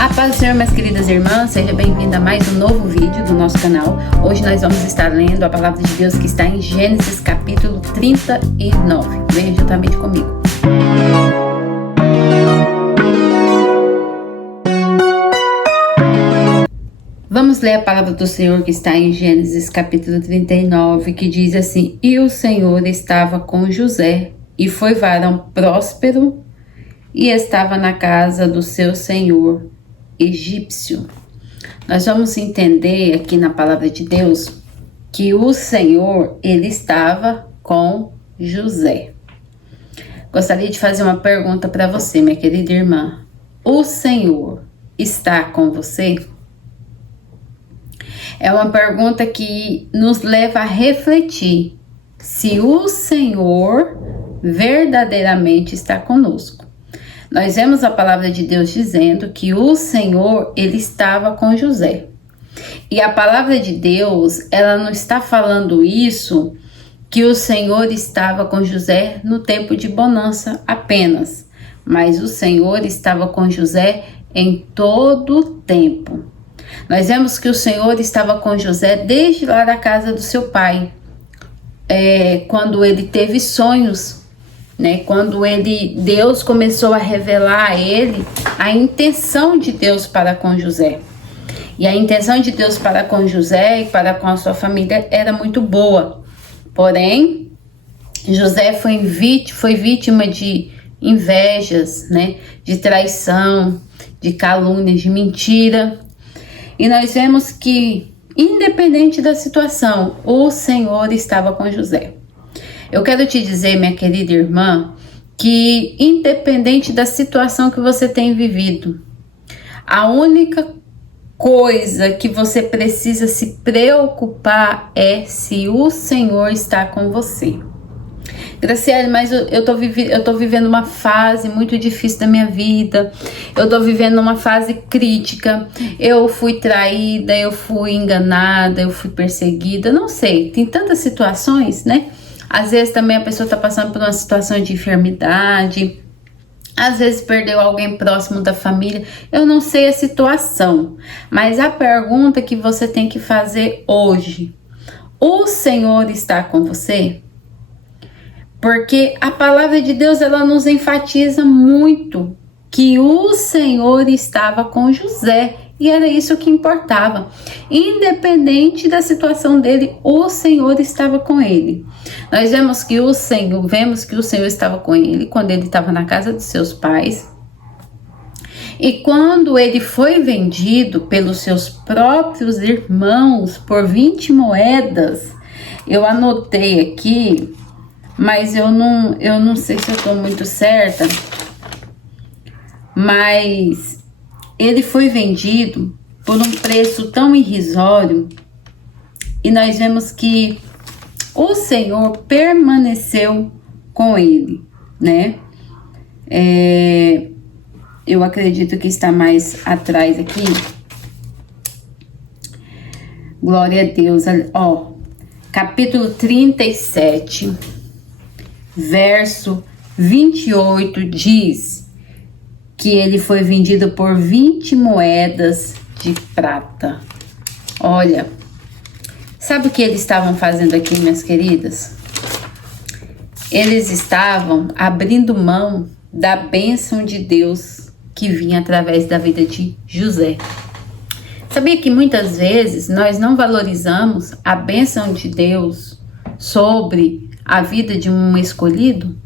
A paz do Senhor, minhas queridas irmãs, seja bem-vinda a mais um novo vídeo do nosso canal. Hoje nós vamos estar lendo a palavra de Deus que está em Gênesis capítulo 39. Venha juntamente comigo. Vamos ler a palavra do Senhor que está em Gênesis capítulo 39, que diz assim: E o Senhor estava com José, e foi varão próspero, e estava na casa do seu senhor egípcio. Nós vamos entender aqui na palavra de Deus que o Senhor, ele estava com José. Gostaria de fazer uma pergunta para você, minha querida irmã. O Senhor está com você? É uma pergunta que nos leva a refletir se o Senhor verdadeiramente está conosco. Nós vemos a palavra de Deus dizendo que o Senhor, ele estava com José. E a palavra de Deus, ela não está falando isso, que o Senhor estava com José no tempo de bonança apenas. Mas o Senhor estava com José em todo o tempo. Nós vemos que o Senhor estava com José desde lá da casa do seu pai. Quando ele teve sonhos, quando Deus começou a revelar a ele a intenção de Deus para com José. E a intenção de Deus para com José e para com a sua família era muito boa. Porém, José foi vítima de invejas, de traição, de calúnias, de mentira. E nós vemos que, independente da situação, o Senhor estava com José. Eu quero te dizer, minha querida irmã, que independente da situação que você tem vivido, a única coisa que você precisa se preocupar é se o Senhor está com você. Graciela, mas eu tô vivendo uma fase muito difícil da minha vida. Eu tô vivendo uma fase crítica. Eu fui traída, eu fui enganada, eu fui perseguida. Não sei, tem tantas situações, Às vezes também a pessoa está passando por uma situação de enfermidade. Às vezes perdeu alguém próximo da família. Eu não sei a situação, mas a pergunta que você tem que fazer hoje: o Senhor está com você? Porque a palavra de Deus, ela nos enfatiza muito que o Senhor estava com José. E era isso que importava. Independente da situação dele, o Senhor estava com ele. Nós vemos que o Senhor estava com ele quando ele estava na casa dos seus pais. E quando ele foi vendido pelos seus próprios irmãos por 20 moedas, eu anotei aqui, mas eu não sei se eu estou muito certa, mas ele foi vendido por um preço tão irrisório, e nós vemos que o Senhor permaneceu com ele, Eu acredito que está mais atrás aqui. Glória a Deus. Capítulo 37, verso 28 diz que ele foi vendido por 20 moedas de prata. Olha, sabe o que eles estavam fazendo aqui, minhas queridas? Eles estavam abrindo mão da bênção de Deus que vinha através da vida de José. Sabia que muitas vezes nós não valorizamos a bênção de Deus sobre a vida de um escolhido?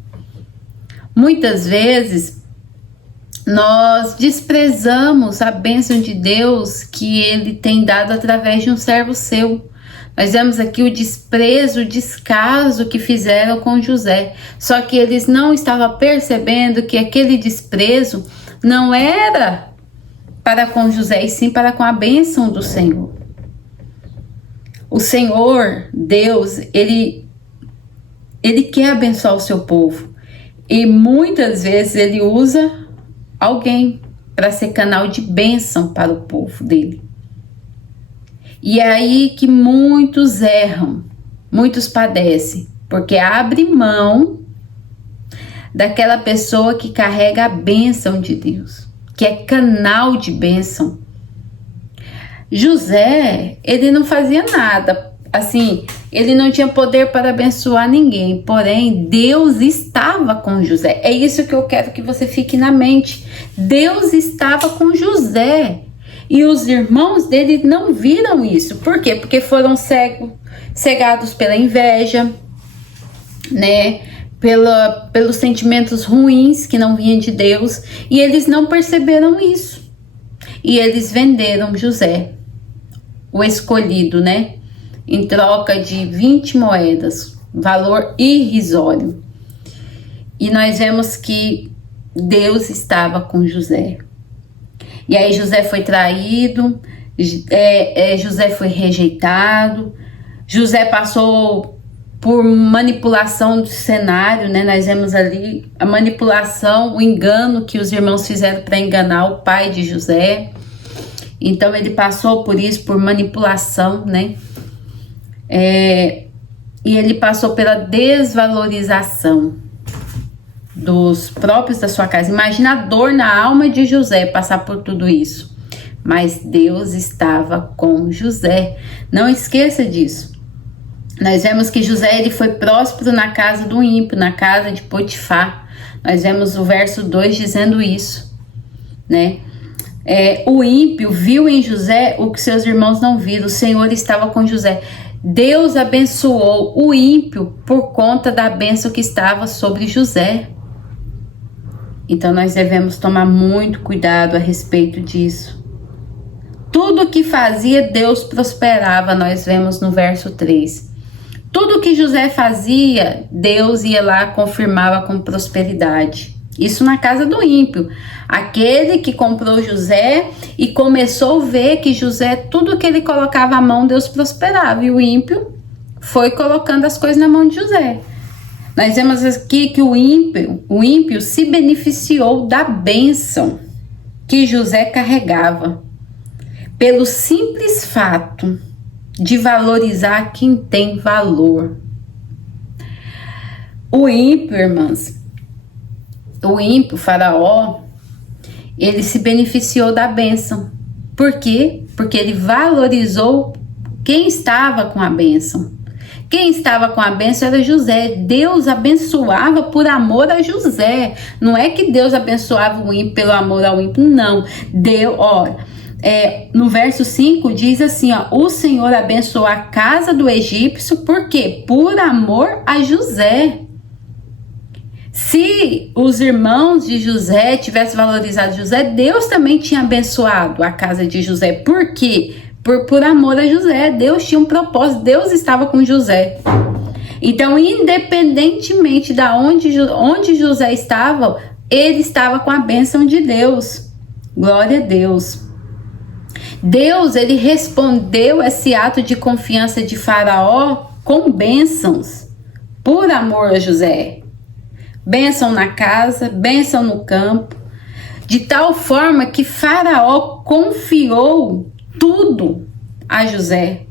Muitas vezes nós desprezamos a bênção de Deus que ele tem dado através de um servo seu. Nós vemos aqui o desprezo, o descaso que fizeram com José. Só que eles não estavam percebendo que aquele desprezo não era para com José, e sim para com a bênção do Senhor. O Senhor, Deus, ele quer abençoar o seu povo. E muitas vezes ele usa alguém para ser canal de bênção para o povo dele. E é aí que muitos erram, muitos padecem, porque abre mão daquela pessoa que carrega a bênção de Deus. que é canal de bênção. José, ele não fazia nada, assim, ele não tinha poder para abençoar ninguém, porém Deus estava com José. É isso que eu quero que você fique na mente. Deus estava com José e os irmãos dele não viram isso. Por quê? Porque foram cegados pela inveja, né? Pelos sentimentos ruins que não vinham de Deus, e eles não perceberam isso. E eles venderam José, o escolhido, né? Em troca de 20 moedas, valor irrisório. E nós vemos que Deus estava com José. E aí José foi traído, José foi rejeitado, José passou por manipulação do cenário, né? Nós vemos ali a manipulação, o engano que os irmãos fizeram para enganar o pai de José. Então ele passou por isso, por manipulação, né? E ele passou pela desvalorização dos próprios da sua casa. Imagina a dor na alma de José passar por tudo isso. Mas Deus estava com José. Não esqueça disso. Nós vemos que José, ele foi próspero na casa do ímpio, na casa de Potifar. Nós vemos o verso 2 dizendo isso, né? O ímpio viu em José o que seus irmãos não viram. O Senhor estava com José. Deus abençoou o ímpio por conta da bênção que estava sobre José. Então nós devemos tomar muito cuidado a respeito disso. Tudo que fazia, Deus prosperava, nós vemos no verso 3. Tudo que José fazia, Deus ia lá, confirmava com prosperidade. Isso na casa do ímpio. Aquele que comprou José e começou a ver que José, tudo que ele colocava a mão, Deus prosperava. E o ímpio foi colocando as coisas na mão de José. Nós vemos aqui que o ímpio se beneficiou da bênção que José carregava, pelo simples fato de valorizar quem tem valor. O ímpio, irmãs, o ímpio, Faraó, ele se beneficiou da bênção. Por quê? Porque ele valorizou quem estava com a bênção. Quem estava com a bênção era José. Deus abençoava por amor a José. Não é que Deus abençoava o ímpio pelo amor ao ímpio, não. No verso 5 diz assim, o Senhor abençoou a casa do egípcio, por quê? Por amor a José. Se os irmãos de José tivessem valorizado José, Deus também tinha abençoado a casa de José. Por quê? Por amor a José. Deus tinha um propósito, Deus estava com José. Então, independentemente de onde José estava, ele estava com a bênção de Deus. Glória a Deus. Deus, ele respondeu esse ato de confiança de Faraó com bênçãos, por amor a José. Bênção na casa, bênção no campo, de tal forma que Faraó confiou tudo a José.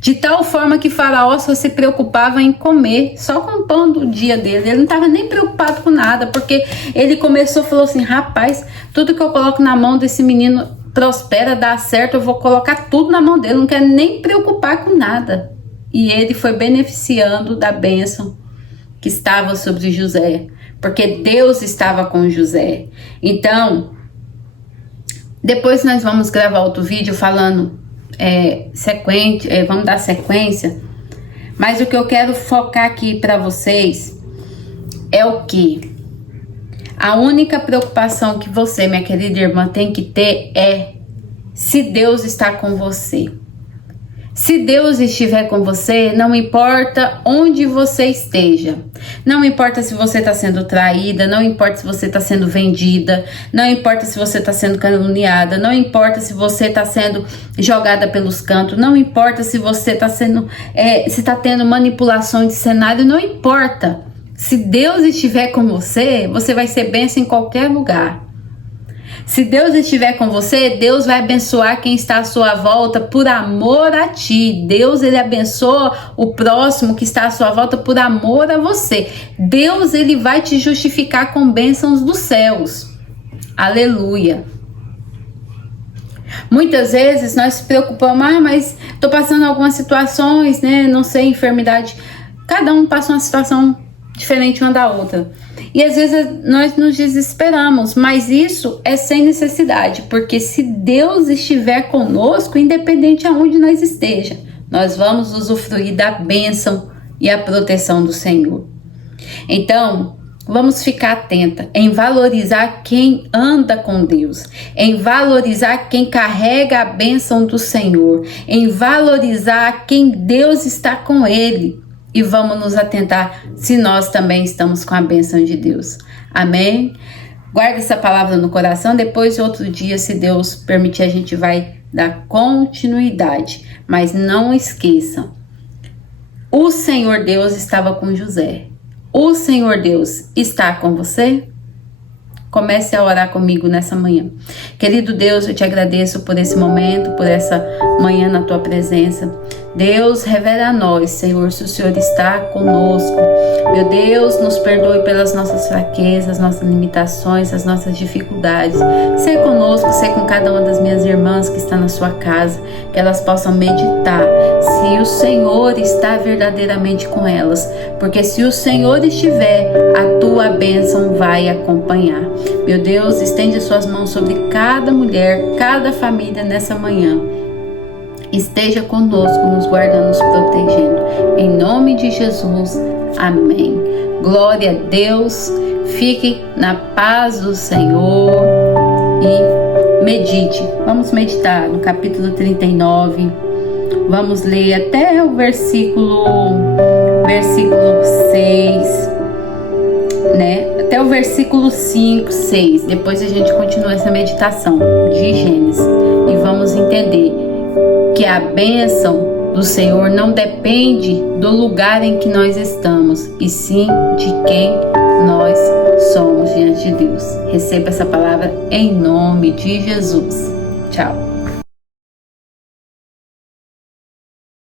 De tal forma que Faraó só se preocupava em comer, só com o pão do dia dele. Ele não estava nem preocupado com nada, porque ele começou, falou assim, rapaz, tudo que eu coloco na mão desse menino prospera, dá certo, eu vou colocar tudo na mão dele, não quero nem preocupar com nada. E ele foi beneficiando da bênção que estava sobre José, porque Deus estava com José. Então, depois nós vamos gravar outro vídeo falando vamos dar sequência, mas o que eu quero focar aqui para vocês é o que? A única preocupação que você, minha querida irmã, tem que ter é se Deus está com você. Se Deus estiver com você, não importa onde você esteja, não importa se você está sendo traída, não importa se você está sendo vendida, não importa se você está sendo caluniada, não importa se você está sendo jogada pelos cantos, não importa se você está se está tendo manipulação de cenário, não importa. Se Deus estiver com você, você vai ser bênção em qualquer lugar. Se Deus estiver com você, Deus vai abençoar quem está à sua volta por amor a ti. Deus, ele abençoa o próximo que está à sua volta por amor a você. Deus, ele vai te justificar com bênçãos dos céus. Aleluia. Muitas vezes nós se preocupamos, mas estou passando algumas situações, né? Não sei, enfermidade. Cada um passa uma situação diferente uma da outra. E às vezes nós nos desesperamos, mas isso é sem necessidade, porque se Deus estiver conosco, independente aonde nós esteja, nós vamos usufruir da bênção e a proteção do Senhor. Então, vamos ficar atenta em valorizar quem anda com Deus, em valorizar quem carrega a bênção do Senhor, em valorizar quem Deus está com ele. E vamos nos atentar se nós também estamos com a bênção de Deus. Amém? Guarda essa palavra no coração. Depois, outro dia, se Deus permitir, a gente vai dar continuidade. Mas não esqueçam, o Senhor Deus estava com José. O Senhor Deus está com você? Comece a orar comigo nessa manhã. Querido Deus, eu te agradeço por esse momento, por essa manhã na tua presença. Deus, revela a nós, Senhor, se o Senhor está conosco. Meu Deus, nos perdoe pelas nossas fraquezas, nossas limitações, as nossas dificuldades. Seja conosco, seja com cada uma das minhas irmãs que está na sua casa, que elas possam meditar se o Senhor está verdadeiramente com elas. Porque se o Senhor estiver, a tua bênção vai acompanhar. Meu Deus, estende suas mãos sobre cada mulher, cada família nessa manhã. Esteja conosco, nos guardando, nos protegendo. Em nome de Jesus, amém. Glória a Deus. Fique na paz do Senhor e medite. Vamos meditar no capítulo 39. Vamos ler até o versículo 6, né? Até o versículo 5, 6. Depois a gente continua essa meditação de Gênesis e vamos entender que a bênção do Senhor não depende do lugar em que nós estamos, e sim de quem nós somos diante de Deus. Receba essa palavra em nome de Jesus. Tchau.